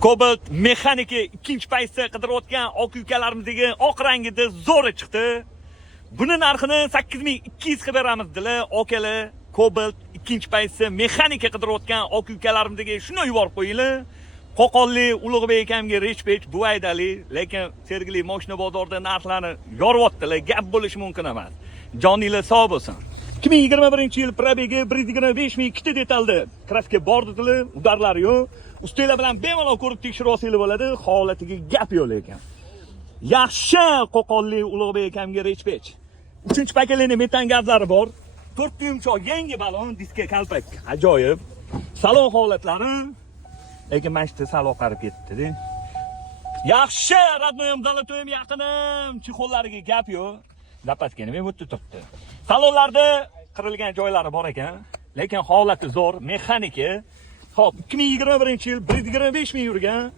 Cobalt mexaniki ikkinchi paytda qidirayotgan oq ukalarimizga oq rangida zo'ri chiqdi. Buni narxini 8200 qilib beramiz dedilar. Okalar, Cobalt ikkinchi paytda mexanika qidirayotgan oq ukalarimizga shuni yuborib qo'yinglar. Qo'qonli Ulug'bek akamga respekt bu aydali, lekin Sergeli mashina bozorida narxlarni yoryaptilar, gap bo'lishi mumkin emas. Joninglar sog' bo'lsin. 2021-yil probegi 125 ming ikkita detalda kraska bor dedilar, udarlari yo'q. Ustinglar bilan bemalol ko'rib tekshirib olsanglar bo'ladi, holatiga gap yo'q lekin. Yaxshi Qo'qonli Ulug'bek akamga respekt. 3-paketli metan gazlari bor. 4 yumshoq yangi balon, diska kalpak. Ajoyib. Salon holatlari lekin mashina sal oqarib ketdi-da. Yaxshi, radnoyim dalatoyim yaqinim, chixollariga gap yo'q. Zapaskani men o'tib turibdi. Salonlarda qirilgan joylari bor ekan, lekin holati zo'r, mexanika. Xo'p, 2021-yil 125 ming yurgan